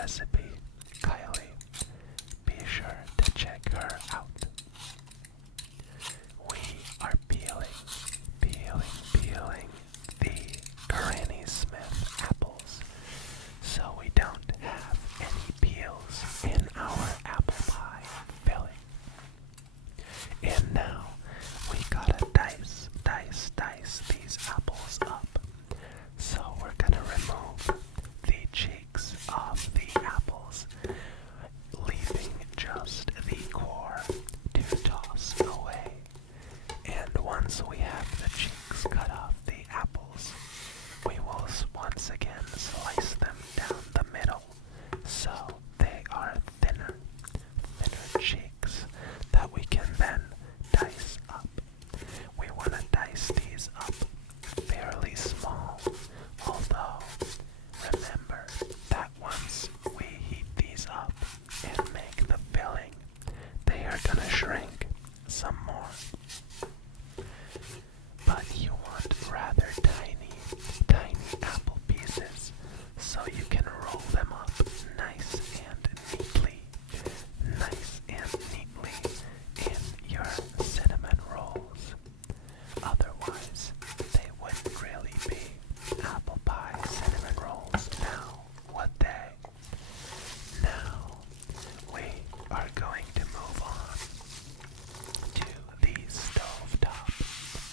recipe, Kiley. Be sure to check her out. We are peeling the Granny Smith apples, so we don't have any peels in our apple pie filling. And now we gotta dice these apples up. So we're gonna remove the cheeks of the apples, leaving just the core to toss away. And once we have the cheeks cut off the apples, we will once again slice them down the middle so they are thinner cheeks that we can then dice up. We want to dice these up fairly small, although remember that once we heat these up and make the filling, they are going to shrink some more. But you want rather tiny apple pieces so you can roll them up nice and neatly in your cinnamon rolls. Otherwise, they wouldn't really be apple pie cinnamon rolls now, would they? Now, we are going to move on to the stovetop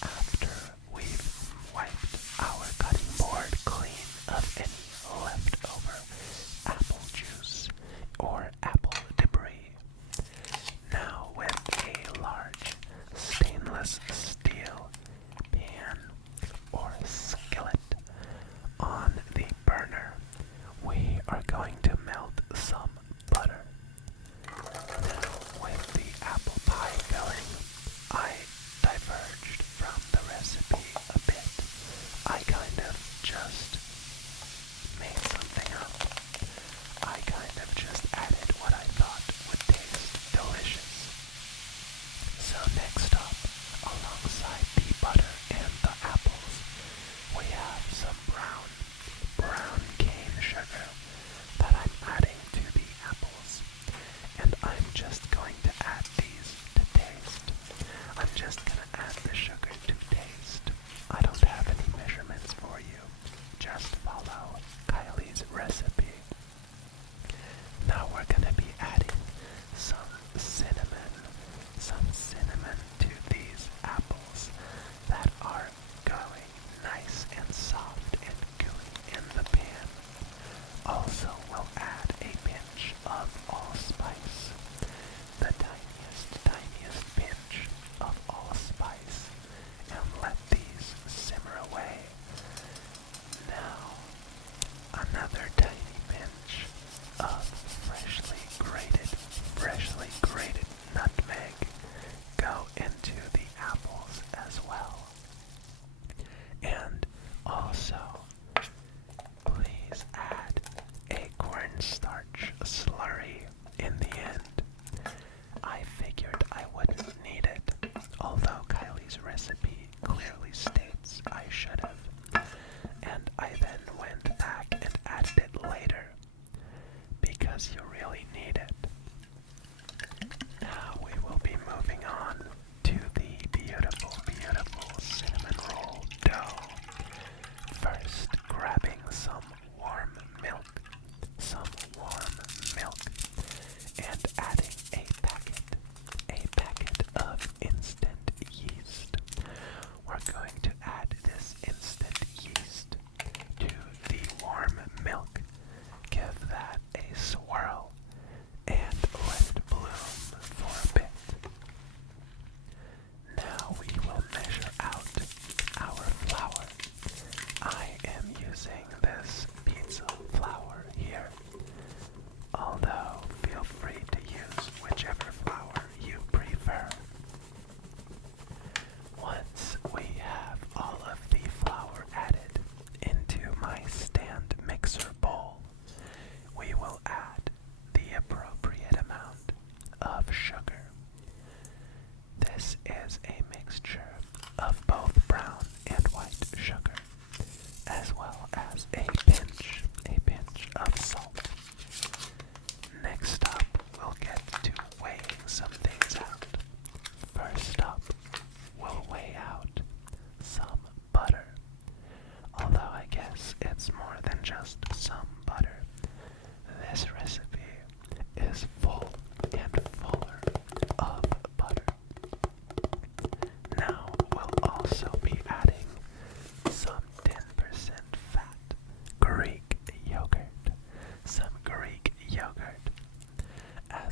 after we've wiped our cutting board clean of any leftover apple juice or apple debris. Now with a large stainless steel pan or skillet on the burner, we are going to melt some butter. Now with the apple pie filling, I diverged from the recipe a bit. I kind of just made something up. I kind of just added what I thought would taste delicious. So next up, alongside the butter and the apples, we have some brown cane sugar that I'm adding to the apples. And I'm just going to add these to taste. I'm just going to add the sugar to taste. I don't have any measurements for you. Just follow Kiley's recipe. Now we're going to be adding some cinnamon to these apples that are going nice and soft and gooey in the pan. Also, we'll add a pinch of allspice, the tiniest pinch of allspice, and let these simmer away. Now, another tiny pinch of freshly grated nutmeg go into the apples as well. And also, please add a cornstarch slurry in the end. I figured I wouldn't need it, although Kiley's recipe clearly states I should have. And I then went back and added it later because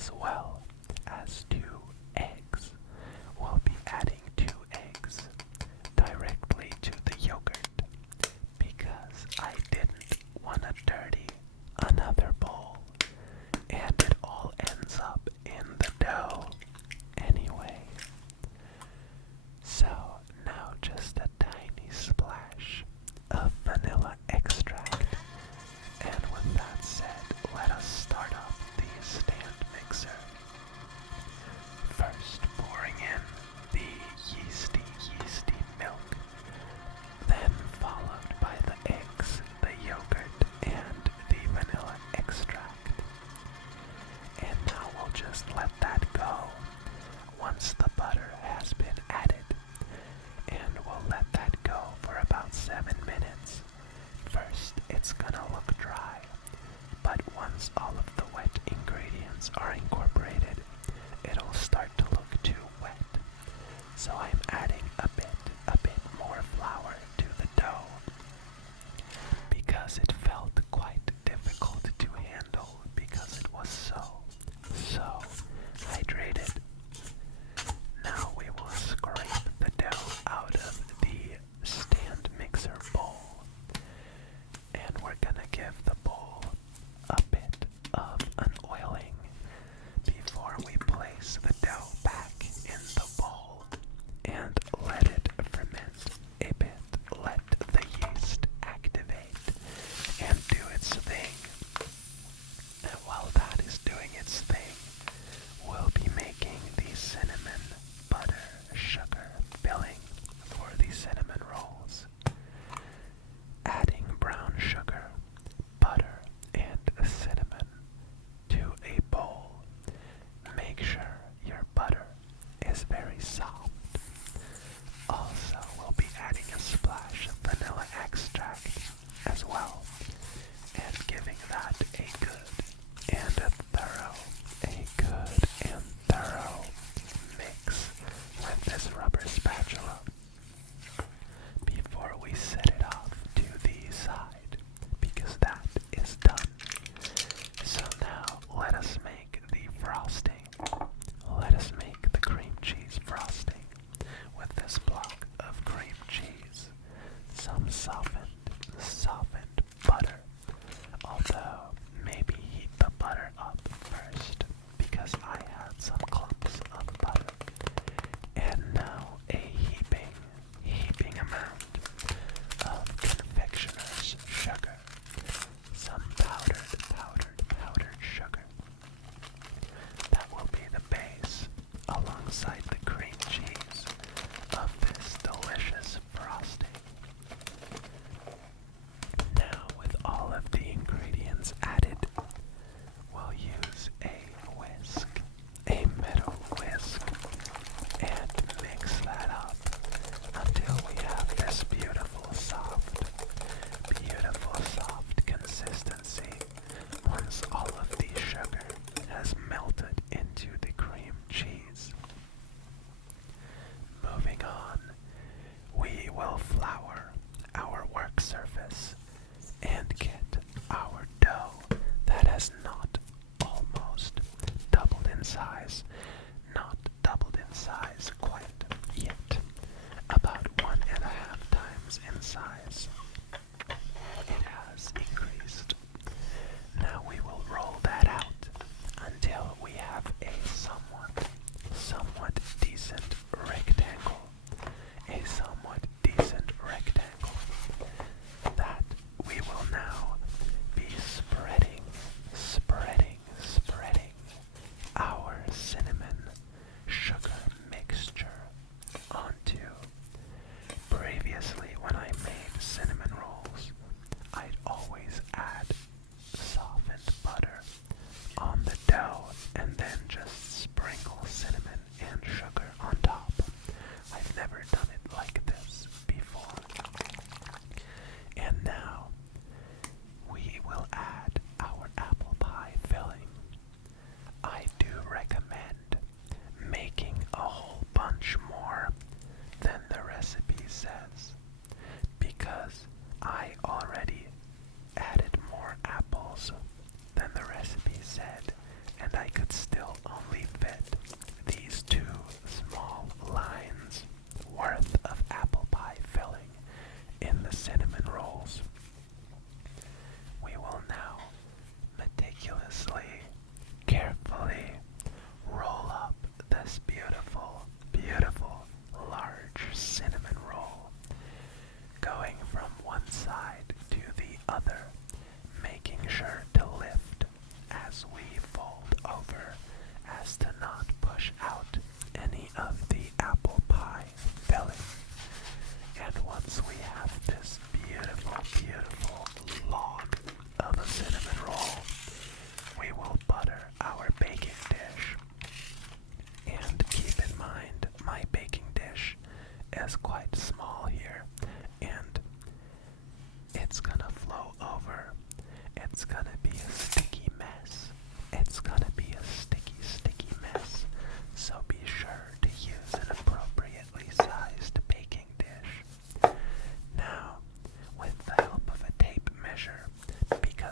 as well as 2 eggs. We'll be adding 2 eggs directly to the yogurt because I didn't want to dirty another bowl, and it all ends up in the dough anyway. So now just a tiny splash of vanilla extract, and with that said, let us start up the stand mixer. First pouring in the yeasty milk, then followed by the eggs, the yogurt, and the vanilla extract. And now we'll just let that go once the butter has been added, and we'll let that go for about 7 minutes. First, it's gonna look dry, but once all of the wet ingredients are incorporated, it'll start to look too wet. So I'm adding a bit more flour to the dough because it felt quite difficult to handle because it was so hydrated. Now we will scrape the dough out of the stand mixer bowl, and we're gonna give the bowl a bit of an oiling before we place the dough back in the bowl and let it ferment a bit. Let the yeast activate and do its thing. And while that is doing its thing, we'll be making the cinnamon butter sugar filling for the cinnamon rolls. Adding brown sugar, butter, and cinnamon to a bowl. Make sure your butter is very soft. Also, we'll be adding a splash of vanilla extract as well, and giving that a good and thorough mix with this rubber spatula before we set it off to the side, because that is done. So now let us make the frosting. Let us make the cream cheese frosting with this block of cream cheese, some softened butter, although maybe heat the butter up first because I had some clumps of butter. And now a heaping amount of confectioner's sugar, some powdered sugar. That will be the base alongside the cream cheese of this delicious frosting. Now, with all of the ingredients added, we'll use a metal whisk, and mix that up until we have this beautiful soft consistency once all of the sugar has melted into the cream cheese. Moving on, we will flour our work surface and get our dough that has not almost doubled in size, not doubled in size quite yet, about 1.5 times in size. It has increased. Now we will roll that out until we have a somewhat decent rectangle. That we will now be spreading our cinnamon sugar mixture onto. Previously, when I made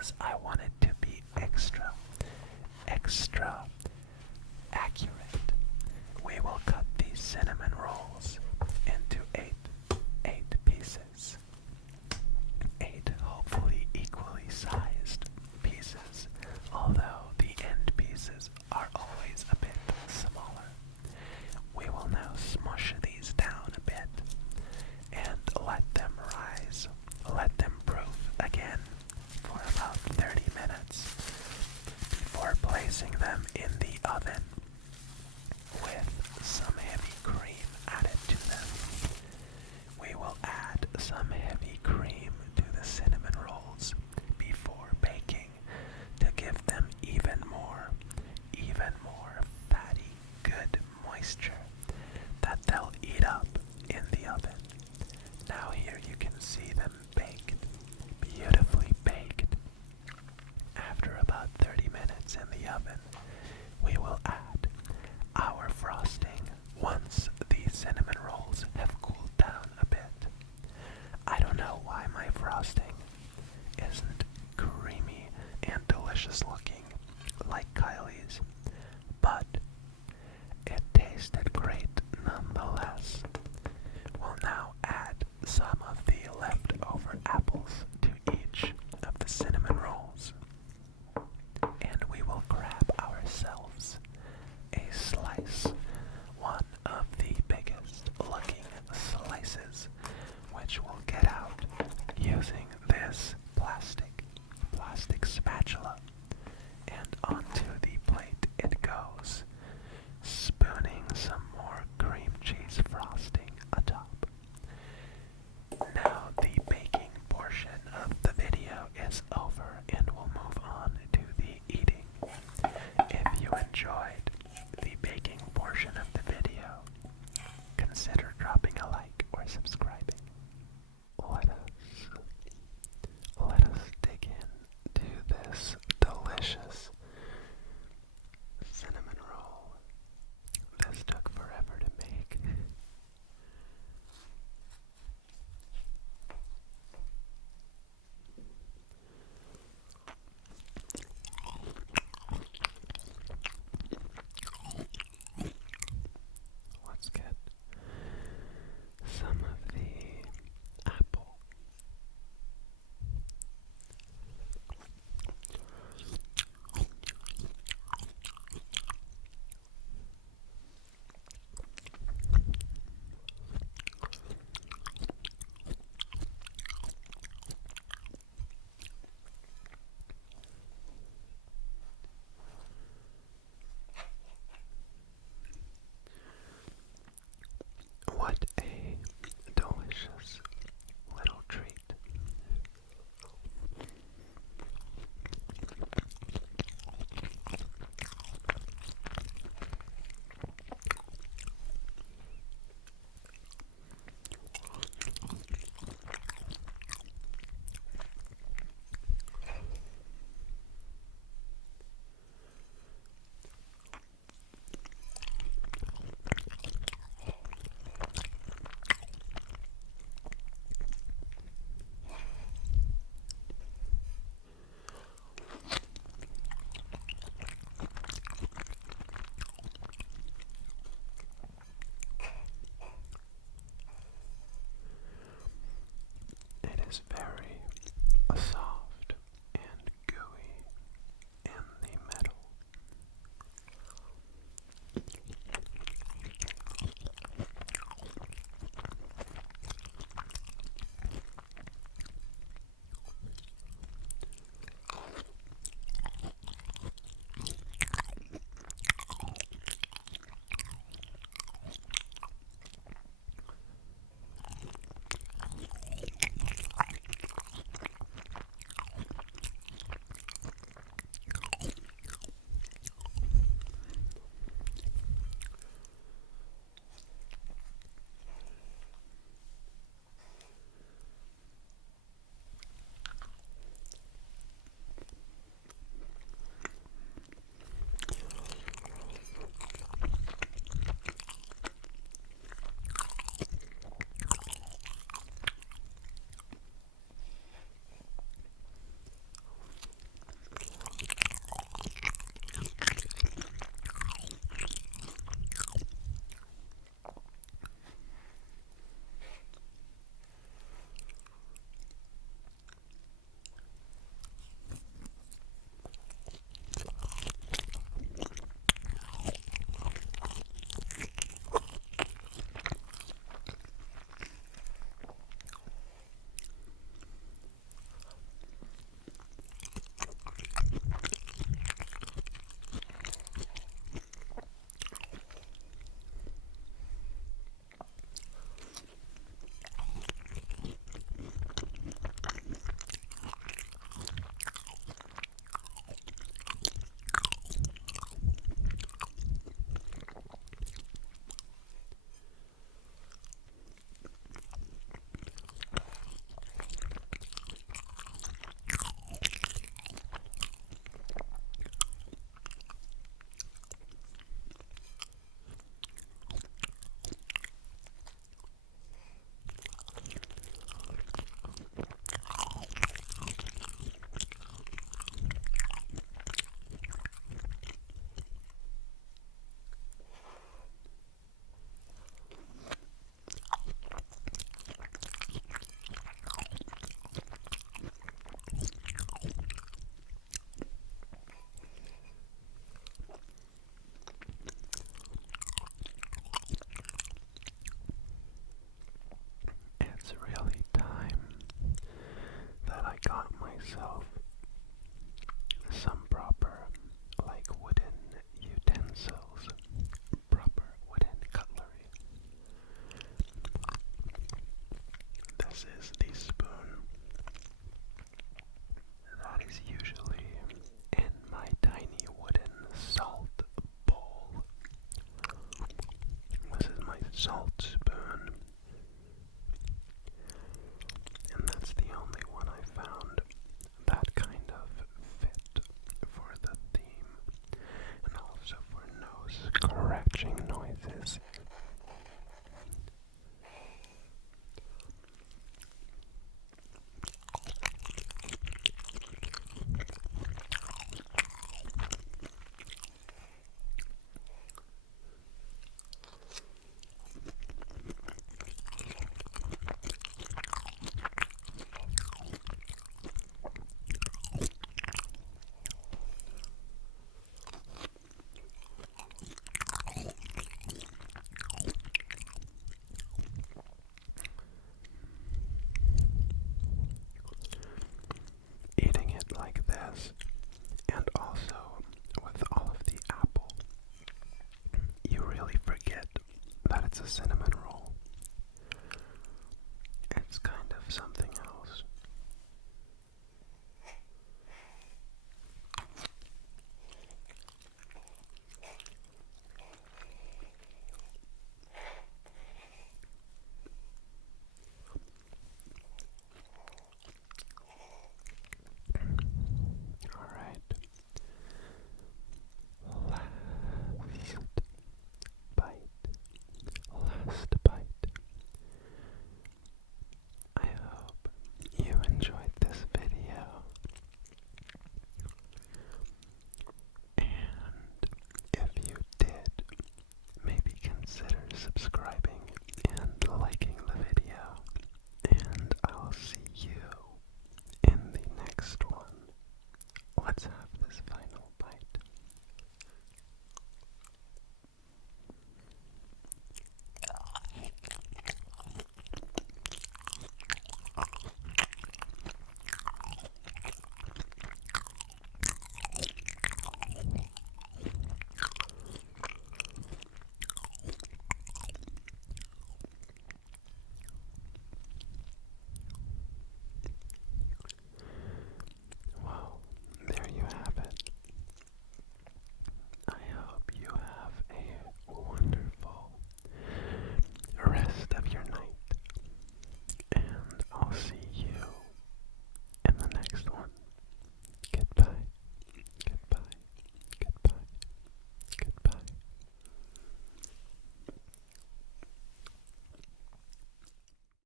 because I want it to be extra accurate. We will cut these cinnamon rolls into eight pieces. 8 hopefully equally sized pieces, although the end pieces are always a bit smaller. We will now smush these down a bit and let them rise. Let them proof again for about 30 minutes before placing them in the oven with some heavy cream added to them. We will add some heavy cream to the cinnamon rolls before baking to give them even more fatty, good moisture that they'll eat up in the oven. Now here you can see them baked, beautifully baked. After about 30 minutes in the oven, we will add our frosting once the cinnamon rolls have cooled down a bit. I don't know why my frosting isn't creamy and delicious looking like Kiley's, but it tasted great nonetheless. We'll now add some of the leftover apples to each of the cinnamon rolls, and we will grab ourselves a slice, one of the biggest looking slices, which we'll get out using this plastic spatula, and onto the plate it goes, spooning some more cream cheese frosting atop. Now the baking portion of the video is over and we'll move on to the eating. If you enjoyed the baking portion of the video, consider dropping a like or subscribing. Let us dig into this delicious cinnamon roll. This took forever to make. Let's get some of the apple. What a delicious little treat. It is very